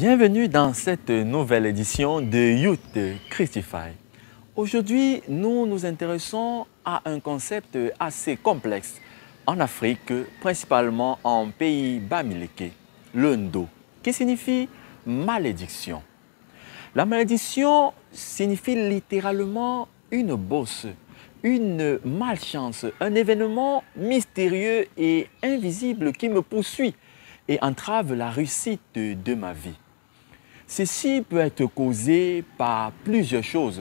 Bienvenue dans cette nouvelle édition de Youth Christify. Aujourd'hui, nous nous intéressons à un concept assez complexe en Afrique, principalement en pays bamileke, le ndo, qui signifie malédiction. La malédiction signifie littéralement une bosse, une malchance, un événement mystérieux et invisible qui me poursuit et entrave la réussite de ma vie. Ceci peut être causé par plusieurs choses.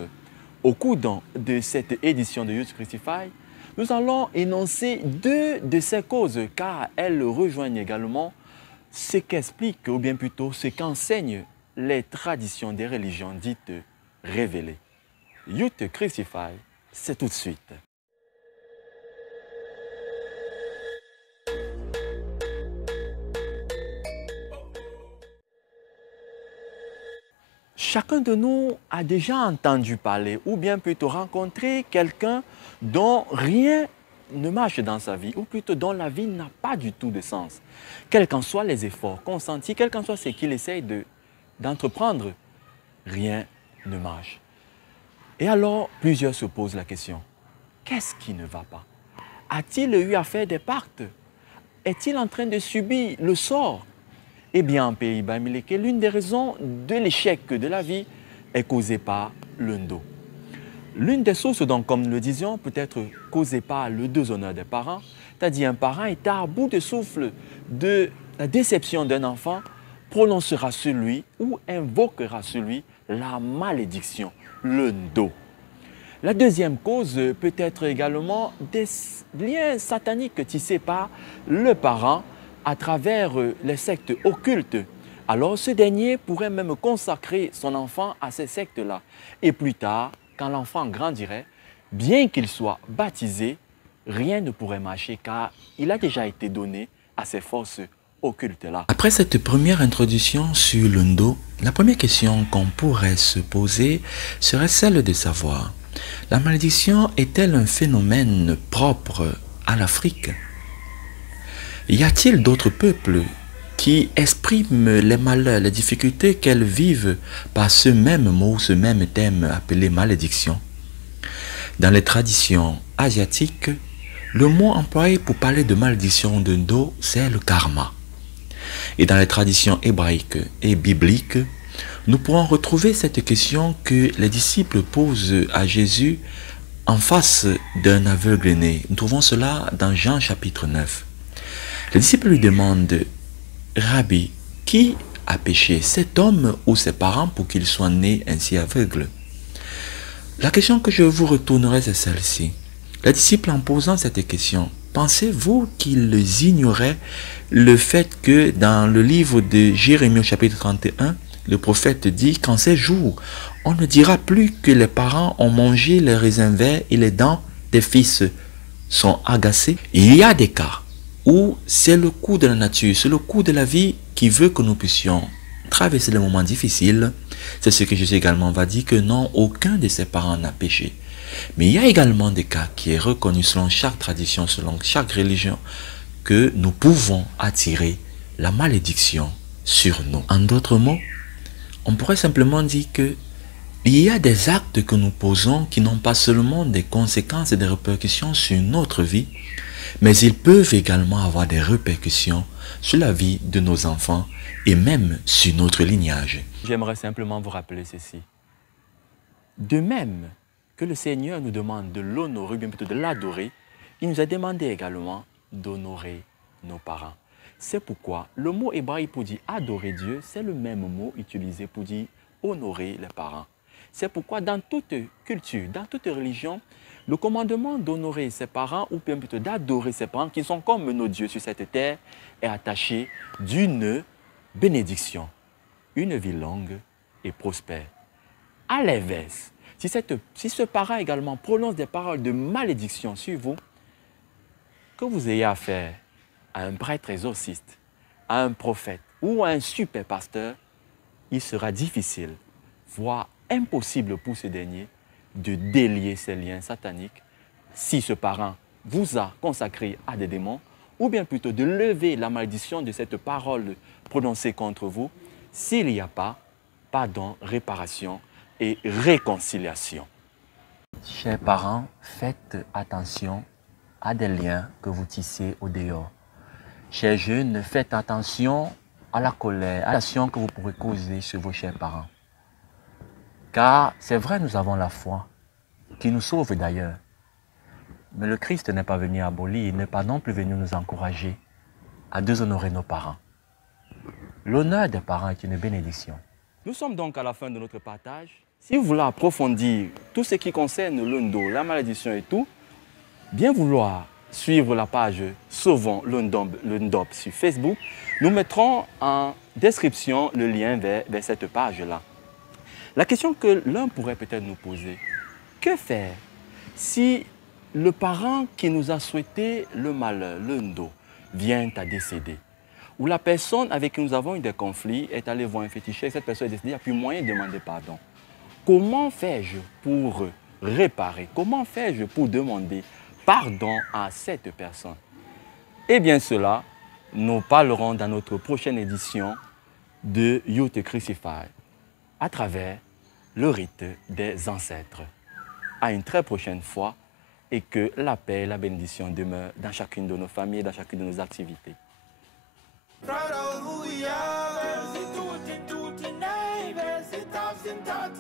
Au cours de cette édition de Youth Christify, nous allons énoncer deux de ces causes car elles rejoignent également ce qu'expliquent, ou bien plutôt ce qu'enseignent les traditions des religions dites révélées. Youth Christify, c'est tout de suite. Chacun de nous a déjà entendu parler ou bien plutôt rencontré quelqu'un dont rien ne marche dans sa vie ou plutôt dont la vie n'a pas du tout de sens. Quels qu'en soient les efforts consentis, quel qu'en soit ce qu'il essaye d'entreprendre, rien ne marche. Et alors, plusieurs se posent la question, qu'est-ce qui ne va pas? A-t-il eu à faire des pactes? Est-il en train de subir le sort? Eh bien, en pays bamileke, l'une des raisons de l'échec de la vie est causée par le ndo. L'une des sources, donc, comme nous le disions, peut être causée par le déshonneur des parents, c'est-à-dire un parent est à bout de souffle de la déception d'un enfant, prononcera sur lui ou invoquera sur lui la malédiction, le ndo. La deuxième cause peut être également des liens sataniques tissés par le parent à travers les sectes occultes. Alors ce dernier pourrait même consacrer son enfant à ces sectes-là. Et plus tard, quand l'enfant grandirait, bien qu'il soit baptisé, rien ne pourrait marcher car il a déjà été donné à ces forces occultes-là. Après cette première introduction sur le ndo, la première question qu'on pourrait se poser serait celle de savoir, la malédiction est-elle un phénomène propre à l'Afrique? Y a-t-il d'autres peuples qui expriment les malheurs, les difficultés qu'elles vivent par ce même mot, ce même thème appelé malédiction? Dans les traditions asiatiques, le mot employé pour parler de malédiction de ndo, c'est le karma. Et dans les traditions hébraïques et bibliques, nous pourrons retrouver cette question que les disciples posent à Jésus en face d'un aveugle né. Nous trouvons cela dans Jean chapitre 9. Les disciples lui demandent, « Rabbi, qui a péché, cet homme ou ses parents pour qu'il soit né ainsi aveugle ?» La question que je vous retournerai, c'est celle-ci. Les disciples, en posant cette question, pensez-vous qu'ils ignoraient le fait que dans le livre de Jérémie au chapitre 31, le prophète dit qu'en ces jours, on ne dira plus que les parents ont mangé les raisins verts et les dents des fils sont agacées. Il y a des cas où c'est le cours de la nature, c'est le cours de la vie qui veut que nous puissions traverser les moments difficiles. C'est ce que Jésus également va dire que non, aucun de ses parents n'a péché. Mais il y a également des cas qui est reconnu selon chaque tradition, selon chaque religion, que nous pouvons attirer la malédiction sur nous. En d'autres mots, on pourrait simplement dire que il y a des actes que nous posons qui n'ont pas seulement des conséquences et des répercussions sur notre vie, mais ils peuvent également avoir des répercussions sur la vie de nos enfants et même sur notre lignage. J'aimerais simplement vous rappeler ceci. De même que le Seigneur nous demande de l'honorer, ou bien plutôt de l'adorer, il nous a demandé également d'honorer nos parents. C'est pourquoi le mot hébraïque pour dire adorer Dieu, c'est le même mot utilisé pour dire honorer les parents. C'est pourquoi dans toute culture, dans toute religion, le commandement d'honorer ses parents ou bien plutôt d'adorer ses parents, qui sont comme nos dieux sur cette terre, est attaché d'une bénédiction, une vie longue et prospère. À l'inverse, si ce parent également prononce des paroles de malédiction sur vous, que vous ayez affaire à un prêtre exorciste, à un prophète ou à un super pasteur, il sera difficile, voire impossible pour ce dernier de délier ces liens sataniques si ce parent vous a consacré à des démons ou bien plutôt de lever la malédiction de cette parole prononcée contre vous s'il n'y a pas pardon, réparation et réconciliation. Chers parents, faites attention à des liens que vous tissez au dehors. Chers jeunes, faites attention à la colère, à l'action que vous pourrez causer sur vos chers parents. Car c'est vrai, nous avons la foi, qui nous sauve d'ailleurs. Mais le Christ n'est pas venu abolir, il n'est pas non plus venu nous encourager à déshonorer nos parents. L'honneur des parents est une bénédiction. Nous sommes donc à la fin de notre partage. Si vous voulez approfondir tout ce qui concerne l'Undo, la malédiction et tout, bien vouloir suivre la page Sauvons l'Undop sur Facebook. Nous mettrons en description le lien vers cette page-là. La question que l'un pourrait peut-être nous poser, que faire si le parent qui nous a souhaité le malheur, l'Undo, vient à décéder? Ou la personne avec qui nous avons eu des conflits est allée voir un féticheur, cette personne est décédée, il n'y a plus moyen de demander pardon. Comment fais-je pour réparer? Comment fais-je pour demander pardon à cette personne? Eh bien cela, nous parlerons dans notre prochaine édition de You Te Crucify à travers le rite des ancêtres. À une très prochaine fois et que la paix et la bénédiction demeurent dans chacune de nos familles, dans chacune de nos activités. Proud of who we are, c'est tout in name, c'est top, c'est top,